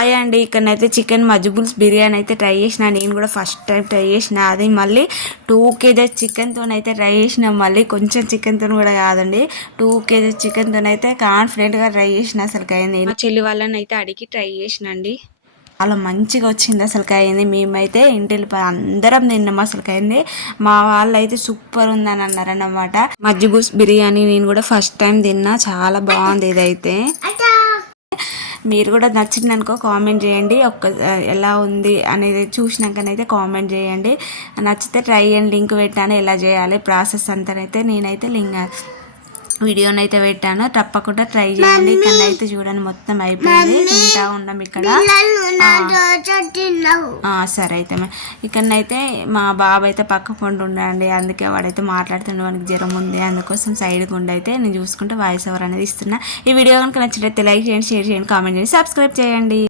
Hi అండి, ఇక్కడనైతే chicken మజ్బుల్స్ biryani అయితే try చేసిన. నేను కూడా ఫస్ట్ టైం ట్రై చేసిన. అది మళ్ళీ 2 kg చికెన్తో అయితే ట్రై చేసిన. మళ్ళీ కొంచెం చికెన్తో కూడా కాదండి, 2 kg చికెన్తో అయితే కాన్ఫిడెంట్గా ట్రై చేసిన. అసలుకి అయింది. మా చెల్లి వాళ్ళని అయితే అడిగి ట్రై చేసిన అండి. చాలా మంచిగా వచ్చింది. అసలుకి అయింది. మేమైతే ఇంటికి అందరం తిన్నాం. అసలుకి అయింది. మా వాళ్ళు అయితే సూపర్ ఉందని అన్నారు అన్నమాట. మజ్బుల్స్ బిర్యానీ నేను కూడా ఫస్ట్ టైం తిన్నా. చాలా బాగుంది ఇదైతే. మీరు కూడా నచ్చింది అనుకో కామెంట్ చేయండి. ఎలా ఉంది అనేది చూసినాకనైతే కామెంట్ చేయండి. నచ్చితే ట్రై చేయండి. లింక్ పెట్టాను, ఎలా చేయాలి ప్రాసెస్ అంతానైతే నేనైతే వీడియోనైతే పెట్టాను. తప్పకుండా ట్రై చేయండి. ఇక్కడైతే చూడండి మొత్తం అయిపోయింది. తింటా ఉన్నాం ఇక్కడ. సరే అయితే ఇక్కడనైతే మా బాబు అయితే పక్క పండు ఉండండి, అందుకే వాడైతే మాట్లాడుతుండే. వానికి జ్వరం ఉంది, అందుకోసం సైడ్కి ఉండి అయితే నేను చూసుకుంటే వాయిస్ ఓవర్ అనేది ఇస్తున్నా. ఈ వీడియో కనుక నచ్చినట్లయితే లైక్ చేయండి, షేర్ చేయండి, కామెంట్ చేయండి, సబ్స్క్రైబ్ చేయండి.